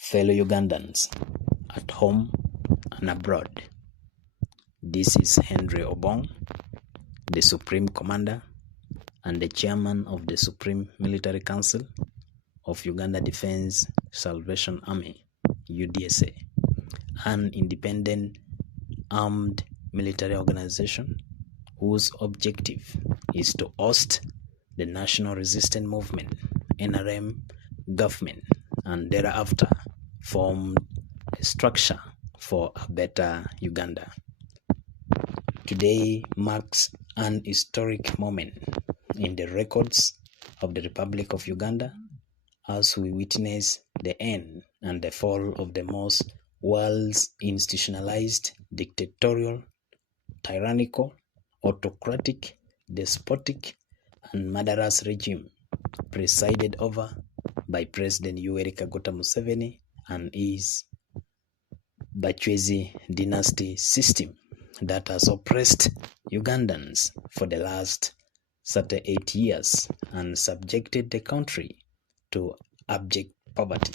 Fellow Ugandans, at home and abroad, this is Henry Obong, the Supreme Commander and the Chairman of the Supreme Military Council of Uganda Defense Salvation Army, UDSA, an independent armed military organization whose objective is to oust the National Resistance Movement, NRM, government, and thereafter form a structure for a better Uganda. Today marks an historic moment in the records of the Republic of Uganda as we witness the end and the fall of the most world's institutionalized, dictatorial, tyrannical, autocratic, despotic, and murderous regime presided over by President Yoweri Kaguta Museveni and his Dynasty system that has oppressed Ugandans for the last 38 years and subjected the country to abject poverty.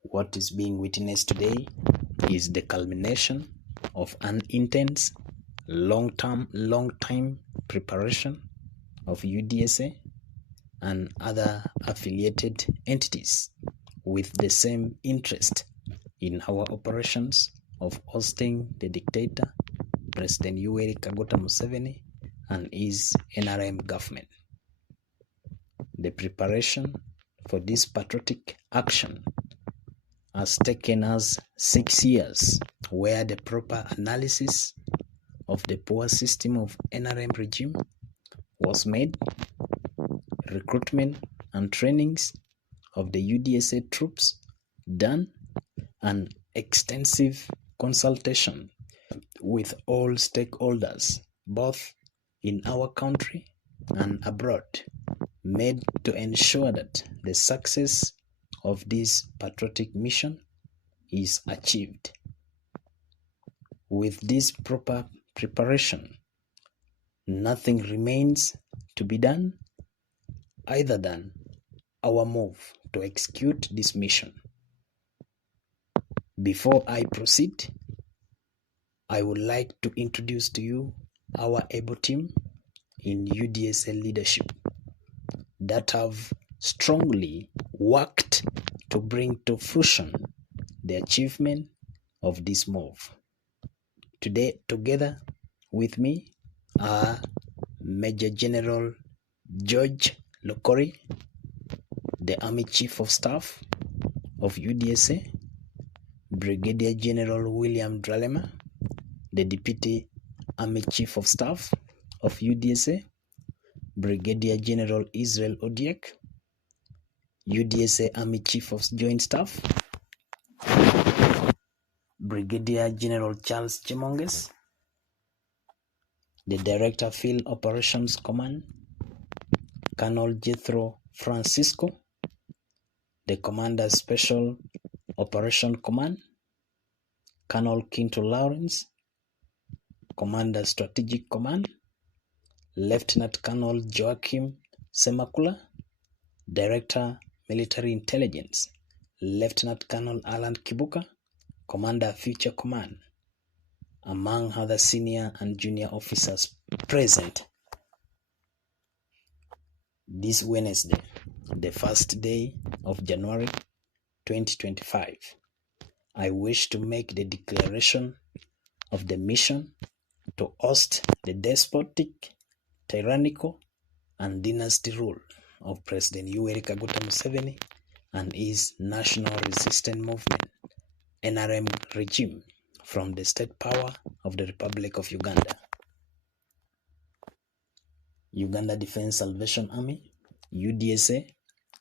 What is being witnessed today is the culmination of an intense, long-time preparation of UDSA and other affiliated entities with the same interest in our operations of ousting the dictator, President Yoweri Kaguta Museveni, and his NRM government. The preparation for this patriotic action has taken us 6 years, where the proper analysis of the poor system of NRM regime was made, recruitment and trainings of the UDSA troops done, and extensive consultation with all stakeholders, both in our country and abroad, made to ensure that the success of this patriotic mission is achieved. With this proper preparation, nothing remains to be done other than our move to execute this mission. Before I proceed, I would like to introduce to you our able team in UDSA leadership that have strongly worked to bring to fruition the achievement of this move. Today, together with me are Major General George Lokori, the Army Chief of Staff of UDSA, Brigadier General William Dralema, the Deputy Army Chief of Staff of UDSA, Brigadier General Israel Odiek, UDSA Army Chief of Joint Staff, Brigadier General Charles Chimonges, the Director Field Operations Command, Colonel Jethro Francisco, the Commander Special Operation Command, Colonel Kinto Lawrence, Commander Strategic Command, Lieutenant Colonel Joachim Semakula, Director Military Intelligence, Lieutenant Colonel Alan Kibuka, Commander Future Command, among other senior and junior officers present. This Wednesday, the first day of January 2025, I wish to make the declaration of the mission to oust the despotic, tyrannical, and dynasty rule of President Yoweri Kaguta Museveni and his National Resistance Movement, NRM regime, from the state power of the Republic of Uganda. Uganda Defense Salvation Army, UDSA,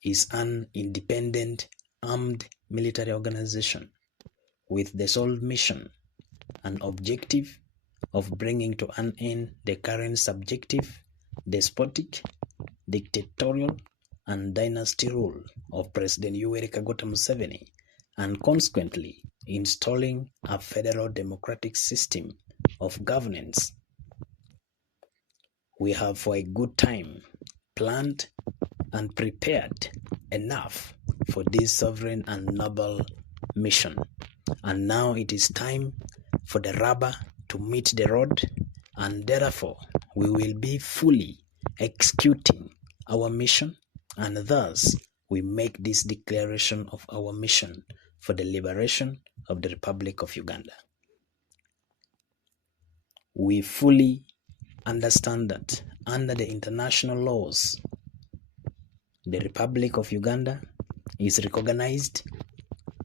is an independent armed military organization with the sole mission and objective of bringing to an end the current subjective, despotic, dictatorial, and dynasty rule of President Yoweri Kaguta Museveni, and consequently installing a federal democratic system of governance. We have for a good time planned and prepared enough for this sovereign and noble mission. And now it is time for the rubber to meet the road, and therefore we will be fully executing our mission, and thus we make this declaration of our mission for the liberation of the Republic of Uganda. We fully understand that under the international laws, the Republic of Uganda is recognized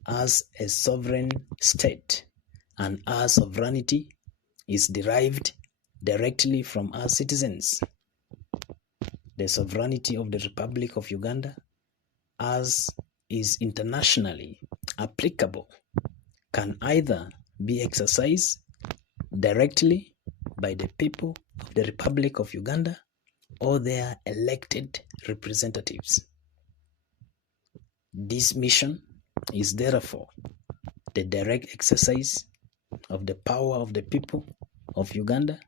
as a sovereign state, and our sovereignty is derived directly from our citizens. The sovereignty of the Republic of Uganda, as is internationally applicable, can either be exercised directly by the people of the Republic of Uganda or their elected representatives. This mission is therefore the direct exercise of the power of the people of Uganda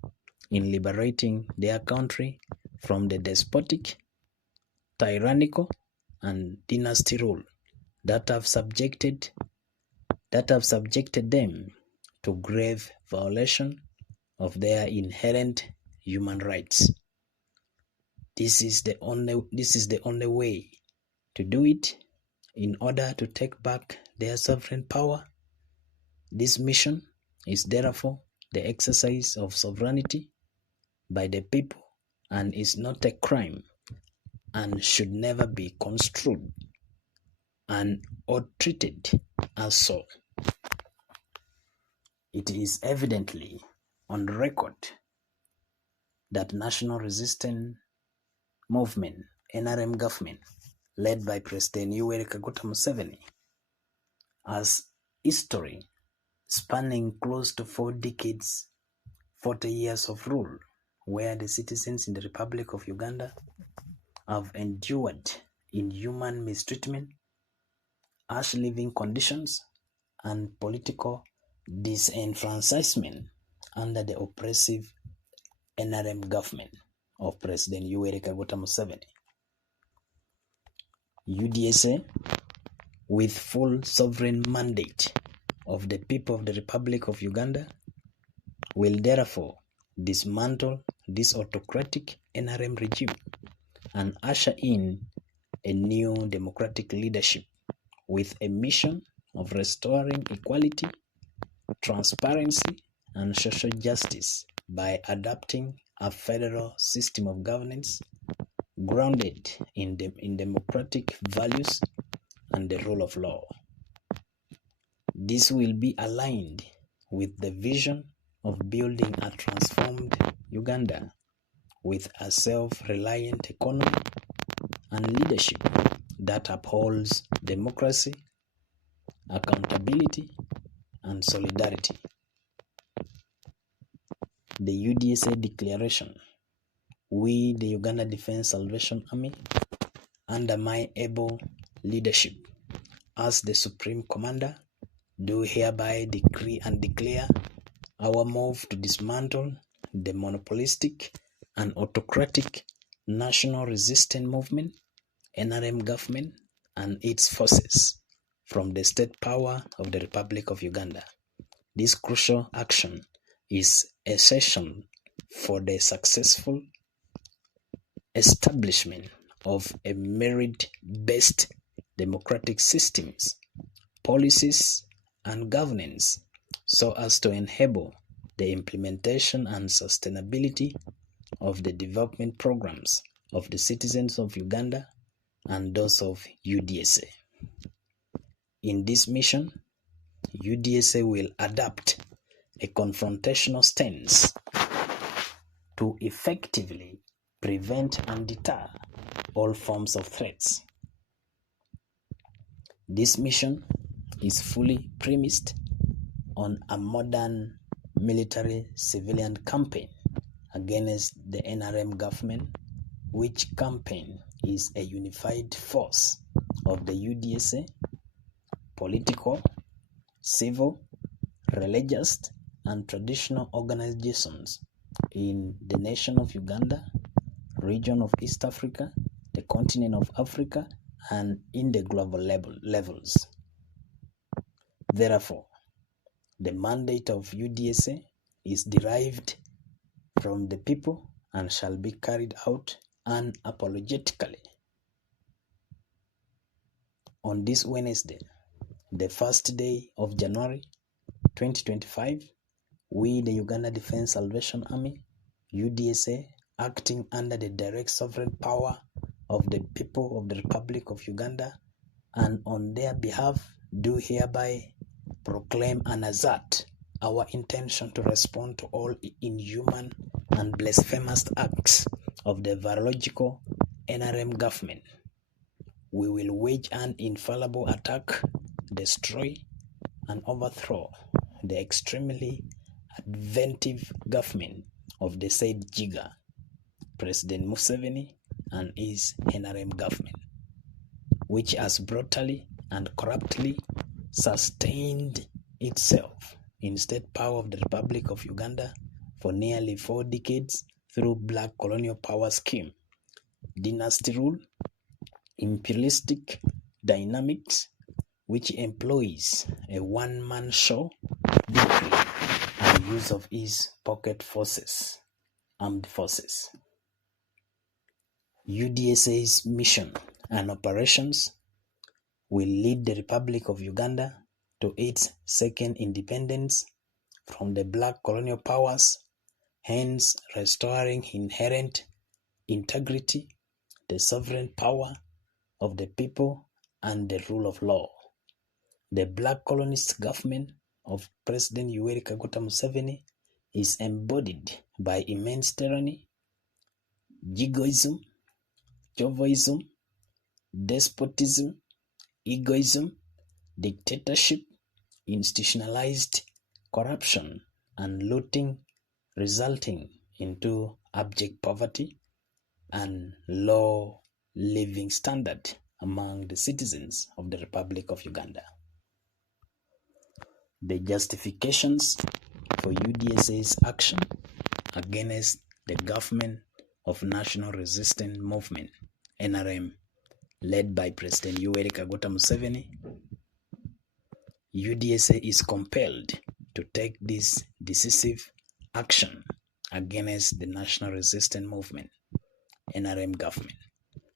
in liberating their country from the despotic, tyrannical, and dynasty rule that have subjected them to grave violation of their inherent human rights. This is the only way to do it in order to take back their sovereign power. This mission is therefore the exercise of sovereignty by the people and is not a crime and should never be construed and or treated as so. It is evidently on record that National Resistance Movement, NRM government, led by President Yoweri Kaguta Museveni, has history spanning close to 4 decades, 40 years of rule, where the citizens in the Republic of Uganda have endured inhuman mistreatment, harsh living conditions, and political disenfranchisement under the oppressive NRM government of President Yoweri Kaguta Museveni. UDSA, with full sovereign mandate of the people of the Republic of Uganda, will therefore dismantle this autocratic NRM regime and usher in a new democratic leadership with a mission of restoring equality, transparency, and social justice by adopting a federal system of governance grounded in democratic values and the rule of law. This will be aligned with the vision of building a transformed Uganda with a self-reliant economy and leadership that upholds democracy, accountability, and solidarity. The UDSA declaration, we, the Uganda Defense Salvation Army, under my able leadership as the Supreme Commander, do hereby decree and declare our move to dismantle the monopolistic and autocratic National Resistance Movement, NRM government, and its forces from the state power of the Republic of Uganda. This crucial action is essential for the successful establishment of a merit-based democratic systems, policies, and governance so as to enable the implementation and sustainability of the development programs of the citizens of Uganda and those of UDSA. In this mission, UDSA will adopt a confrontational stance to effectively prevent and deter all forms of threats. This mission is fully premised on a modern military-civilian campaign against the NRM government, which campaign is a unified force of the UDSA, political, civil, religious, and traditional organizations in the nation of Uganda, region of East Africa, the continent of Africa, and in the global levels. Therefore, the mandate of UDSA is derived from the people and shall be carried out unapologetically. On this Wednesday, the first day of January 2025, we, the Uganda Defense Salvation Army, UDSA, acting under the direct sovereign power of the people of the Republic of Uganda, and on their behalf, do hereby proclaim and assert our intention to respond to all inhuman and blasphemous acts of the virological NRM government. We will wage an infallible attack, destroy, and overthrow the extremely adventive government of the said Jiga, President Museveni, and his NRM government, which has brutally and corruptly sustained itself in state power of the Republic of Uganda for nearly 4 decades through black colonial power scheme, dynasty rule, imperialistic dynamics, which employs a one-man show, victory, and use of his pocket forces, armed forces. UDSA's mission and operations will lead the Republic of Uganda to its second independence from the black colonial powers, hence restoring inherent integrity, the sovereign power of the people, and the rule of law. The black colonist government of President Yoweri Kaguta Museveni is embodied by immense tyranny, jigoism, chauvinism, despotism, egoism, dictatorship, institutionalized corruption, and looting, resulting into abject poverty and low living standard among the citizens of the Republic of Uganda. The justifications for UDSA's action against the Government of National Resistance Movement, NRM, led by President Yoweri Kaguta Museveni, UDSA is compelled to take this decisive action against the National Resistance Movement, NRM government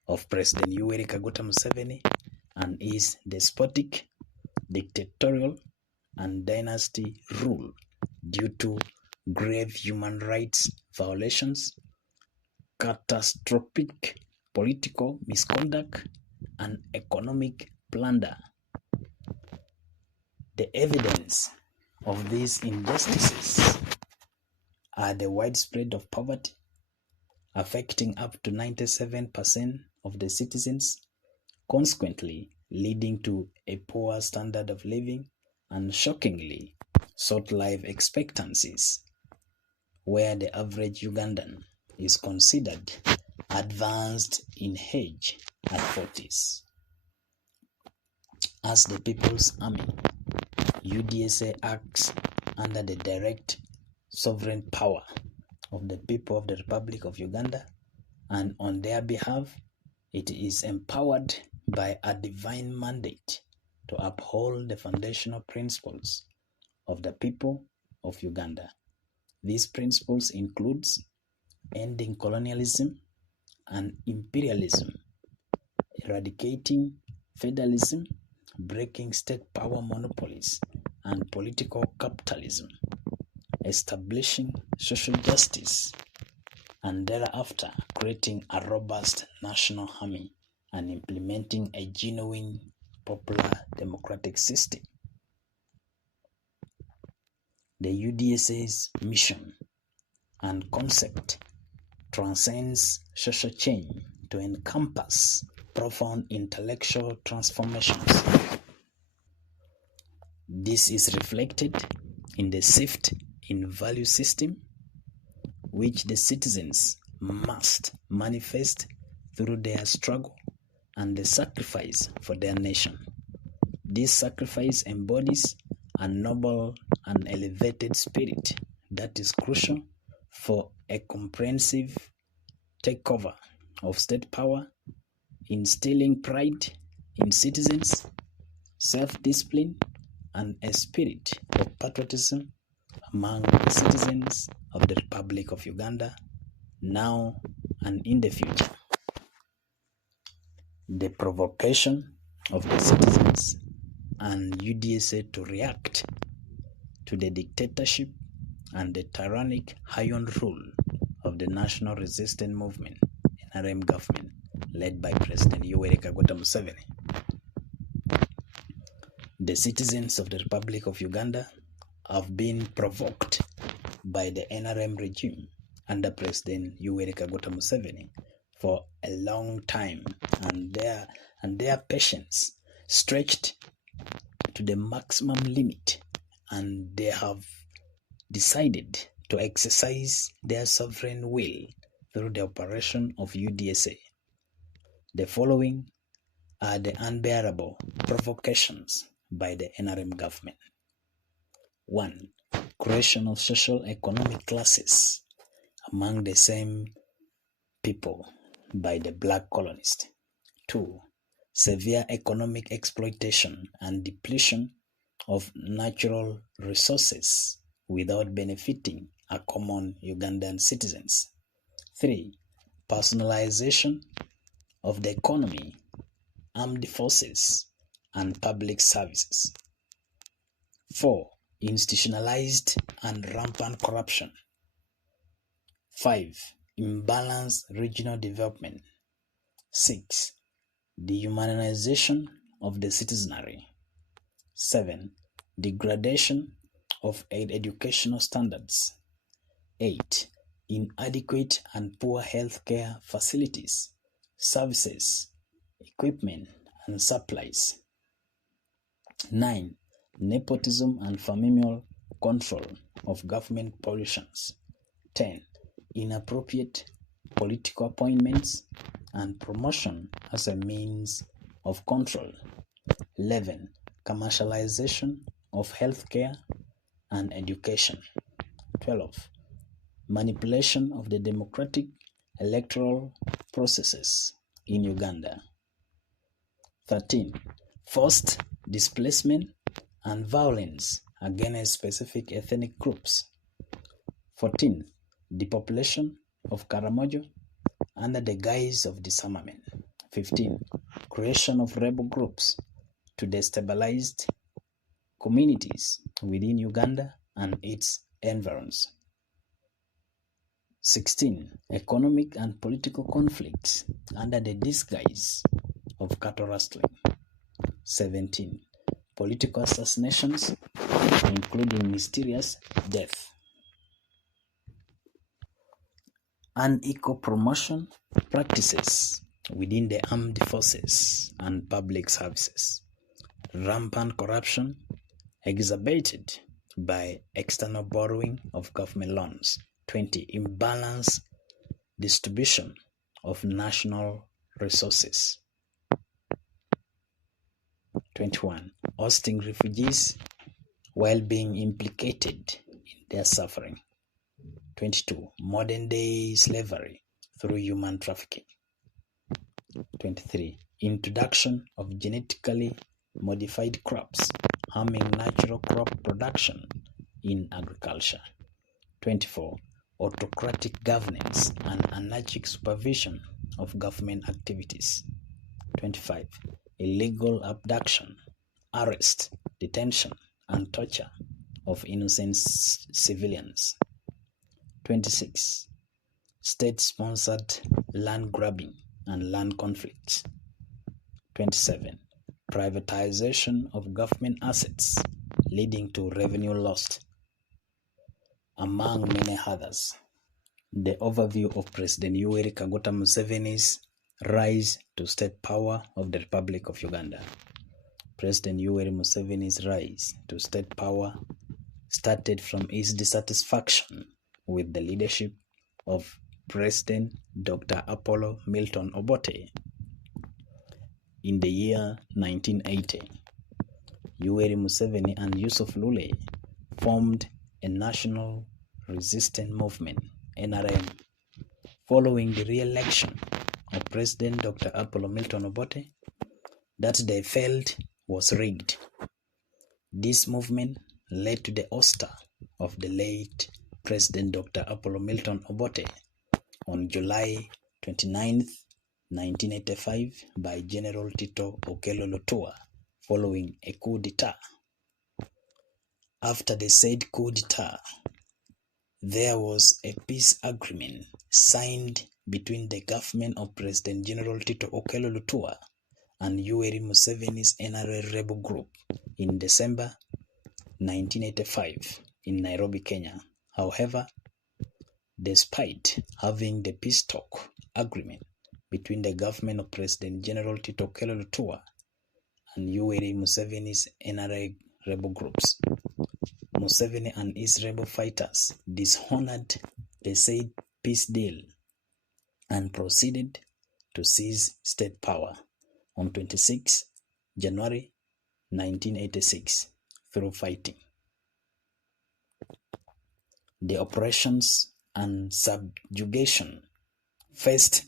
of President Yoweri Kaguta Museveni and his despotic, dictatorial, and dynasty rule due to grave human rights violations, catastrophic political misconduct, and economic plunder. The evidence of these injustices are the widespread of poverty, affecting up to 97% of the citizens, consequently leading to a poor standard of living and shockingly short life expectancies, where the average Ugandan is considered advanced in age at 40s. As the People's Army, UDSA acts under the direct sovereign power of the people of the Republic of Uganda, and on their behalf, it is empowered by a divine mandate to uphold the foundational principles of the people of Uganda. These principles include ending colonialism and imperialism, eradicating feudalism, breaking state power monopolies and political capitalism, establishing social justice, and thereafter creating a robust national army and implementing a genuine popular democratic system. The UDSA's mission and concept transcends social change to encompass profound intellectual transformations. This is reflected in the shift in value system which the citizens must manifest through their struggle and the sacrifice for their nation. This sacrifice embodies a noble and elevated spirit that is crucial for a comprehensive takeover of state power, instilling pride in citizens, self-discipline, and a spirit of patriotism among the citizens of the Republic of Uganda, now and in the future. The provocation of the citizens and UDSA to react to the dictatorship and the tyrannic iron rule of the National Resistance Movement, NRM government, led by President Yoweri Kaguta Museveni. The citizens of the Republic of Uganda have been provoked by the NRM regime under President Yoweri Kaguta Museveni for a long time, and their patience stretched to the maximum limit, and they have decided to exercise their sovereign will through the operation of UDSA. The following are the unbearable provocations by the NRM government. 1. Creation of social economic classes among the same people by the black colonists. 2. Severe economic exploitation and depletion of natural resources without benefiting a common Ugandan citizens. 3. Personalization of the economy, armed forces, and public services. 4. Institutionalized and rampant corruption. 5. Imbalanced regional development. 6. Dehumanization of the citizenry. 7. Degradation of educational standards. 8. Inadequate and poor healthcare facilities, services, equipment, and supplies. 9. Nepotism and familial control of government positions. 10. Inappropriate political appointments and promotion as a means of control. 11. Commercialization of healthcare and education. 12. Manipulation of the democratic electoral processes in Uganda. 13. Forced displacement and violence against specific ethnic groups. 14. Depopulation of Karamojo under the guise of disarmament. 15. Creation of rebel groups to destabilize communities within Uganda and its environs. 16. Economic and political conflicts under the disguise of cattle rustling. 17. Political assassinations, including mysterious death. Unequal promotion practices within the armed forces and public services. Rampant corruption exacerbated by external borrowing of government loans. 20. Imbalanced distribution of national resources. 21. Hosting refugees while being implicated in their suffering. 22. Modern day slavery through human trafficking. 23. Introduction of genetically modified crops harming natural crop production in agriculture. 24. Autocratic governance and anarchic supervision of government activities. 25. Illegal abduction, arrest, detention, and torture of innocent civilians. 26. State-sponsored land grabbing and land conflicts. 27. Privatization of government assets leading to revenue lost, among many others. The overview of President Yoweri Kaguta Museveni's rise to state power of the Republic of Uganda. President Yoweri Museveni's rise to state power started from his dissatisfaction with the leadership of President Dr. Apollo Milton Obote. In the year 1980, Yoweri Museveni and Yusuf Lule formed a national resistance movement, NRM, following the re-election of President Dr. Apollo Milton Obote. that they felt was rigged. This movement led to the ouster of the late President Dr. Apollo Milton Obote on July 29, 1985 by General Tito Okello Lotua following a coup d'etat. After the said coup d'etat, there was a peace agreement signed between the government of President General Tito Okello Lotua and Yoweri Museveni's NRA rebel group in December 1985 in Nairobi, Kenya. However, despite having the peace talk agreement between the government of President General Tito Okello Lotua and Yoweri Museveni's NRA rebel groups, Museveni and his rebel fighters dishonored the said peace deal and proceeded to seize state power on 26 January 1986 through fighting. The oppressions and subjugation faced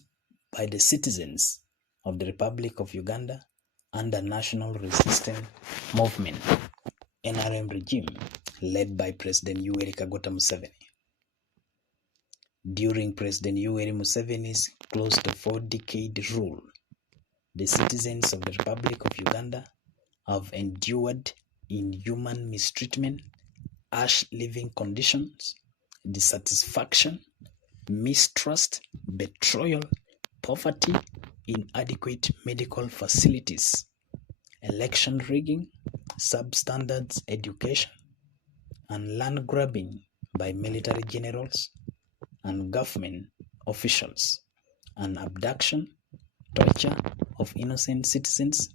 by the citizens of the Republic of Uganda under National Resistance Movement NRM regime led by President Yoweri Kaguta Museveni. During President Yoweri Museveni's close to 4-decade rule, the citizens of the Republic of Uganda have endured inhuman mistreatment, harsh living conditions, dissatisfaction, mistrust, betrayal, poverty, inadequate medical facilities, election rigging, substandard education, and land grabbing by military generals and government officials, and abduction, torture of innocent citizens,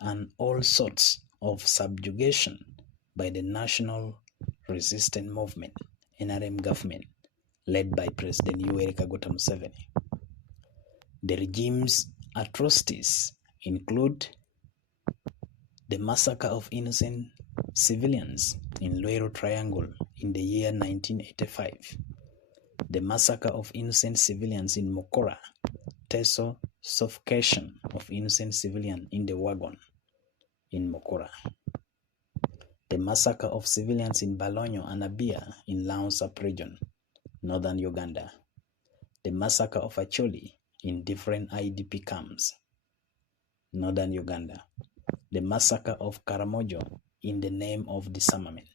and all sorts of subjugation by the National Resistance Movement NRM government led by President Yoweri Kaguta Museveni. The regime's atrocities include the massacre of innocent civilians in Luero Triangle in the year 1985, the massacre of innocent civilians in Mokora, Teso, suffocation of innocent civilians in the wagon in Mokora, the massacre of civilians in Balonyo and Abia in Laon sub-region, northern Uganda, the massacre of Acholi in different IDP camps, northern Uganda, the massacre of Karamojo in the name of disarmament,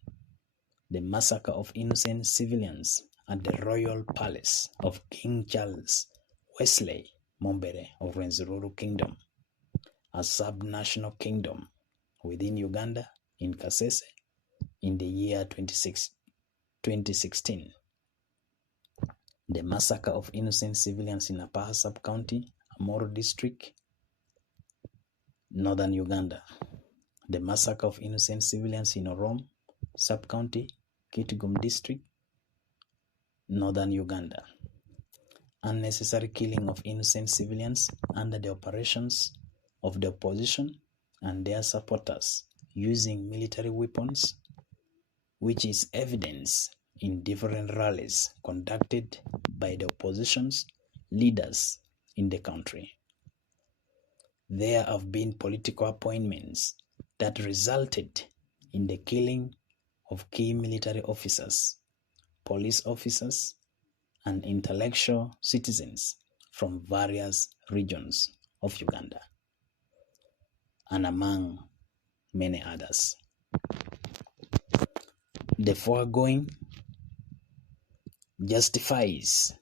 the massacre of innocent civilians at the royal palace of King Charles Wesley Mombere of Rwenzururu Kingdom, a sub-national kingdom within Uganda in Kasese in the year 2016. The massacre of innocent civilians in Apaha Sub-County, Amoro District, northern Uganda. The massacre of innocent civilians in Orom Sub-County, Kitgum District, northern Uganda. Unnecessary killing of innocent civilians under the operations of the opposition and their supporters using military weapons, which is evidence in different rallies conducted by the opposition's leaders in the country. There have been political appointments that resulted in the killing of key military officers, police officers, and intellectual citizens from various regions of Uganda, and among many others. The foregoing justifies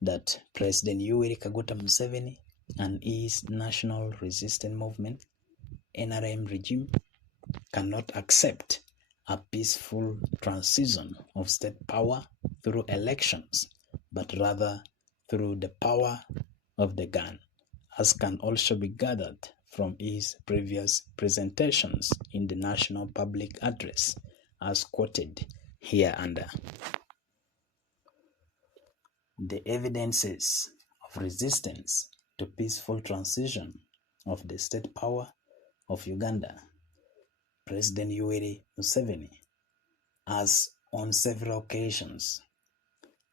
that President Yoweri Kaguta Museveni and his National Resistance Movement NRM regime cannot accept a peaceful transition of state power through elections, but rather through the power of the gun, as can also be gathered from his previous presentations in the National Public Address, as quoted hereunder. The evidences of resistance to peaceful transition of the state power of Uganda, President Yoweri Museveni has on several occasions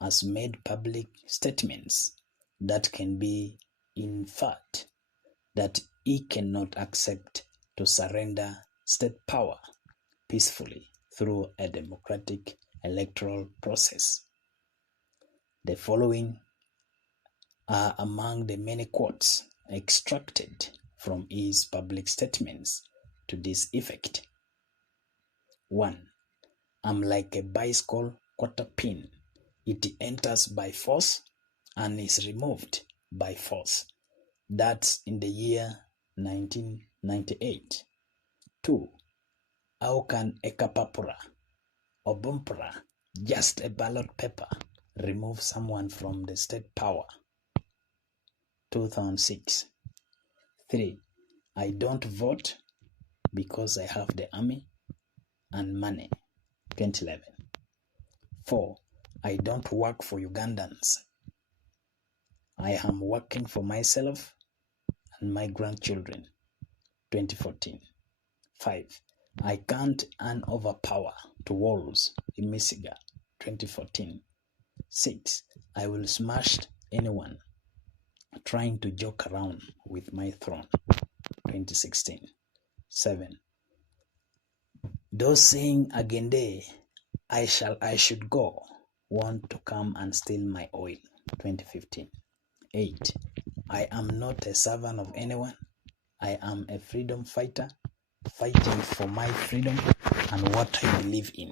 has made public statements that can be inferred that he cannot accept to surrender state power peacefully through a democratic electoral process. The following are among the many quotes extracted from his public statements to this effect. 1. I'm like a bicycle quarter pin. It enters by force and is removed by force. That's in the year 1998. 2. How can a kapapura or bumpura, just a ballot paper, remove someone from the state power? 2006. 3. I don't vote because I have the army and money. 2011. 4. I don't work for Ugandans. I am working for myself and my grandchildren. 2014. 5. I can't hand over power to wolves in Misiga. 2014. 6. I will smash anyone trying to joke around with my throne. 2016. 7. Those saying agende, I should go, want to come and steal my oil. 2015. 8. I am not a servant of anyone. I am a freedom fighter, fighting for my freedom and what I believe in.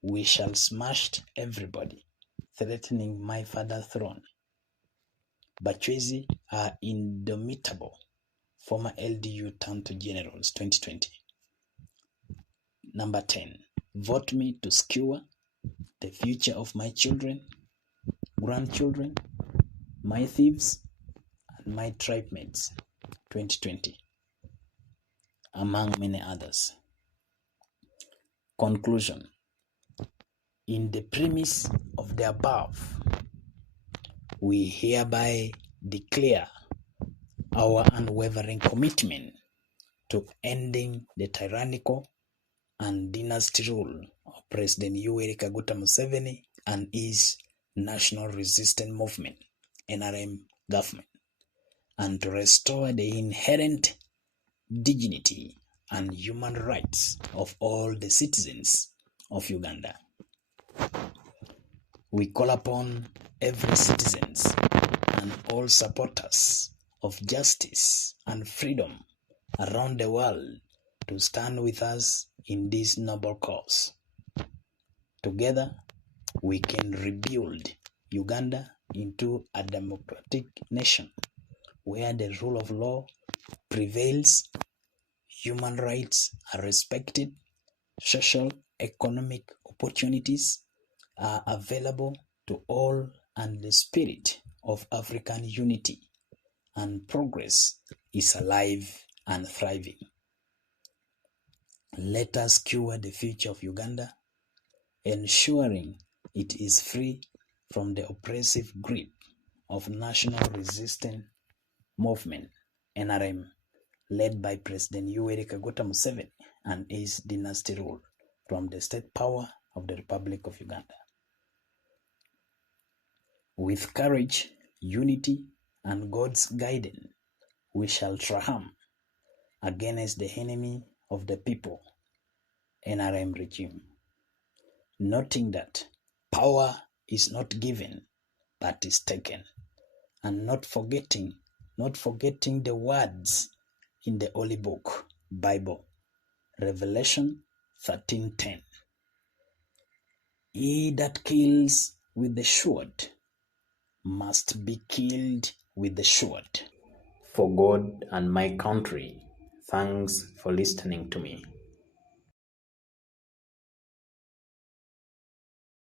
We shall smash everybody threatening my father's throne. Bachwezi are indomitable. Former LDU turned to generals. 2020. Number 10. Vote me to skewer the future of my children, grandchildren, my thieves, and my tribe mates. 2020. Among many others. Conclusion. In the premise of the above, we hereby declare our unwavering commitment to ending the tyrannical and dynasty rule of President Yoweri Kaguta Museveni and his National Resistance Movement, NRM government, and to restore the inherent dignity and human rights of all the citizens of Uganda. We call upon every citizen and all supporters of justice and freedom around the world to stand with us in this noble cause. Together, we can rebuild Uganda into a democratic nation where the rule of law prevails, human rights are respected, social, economic opportunities are available to all, and the spirit of African unity and progress is alive and thriving. Let us cure the future of Uganda, ensuring it is free from the oppressive grip of National Resistance Movement, NRM, led by President Yoweri Kaguta Museveni and his dynasty rule from the state power of the Republic of Uganda. With courage, unity, and God's guidance, we shall triumph against the enemy of the people, NRM regime. Noting that power is not given, but is taken, and not forgetting the words in the Holy Book, Bible, Revelation 13:10. He that kills with the sword must be killed with the sword. For God and my country, thanks for listening to me.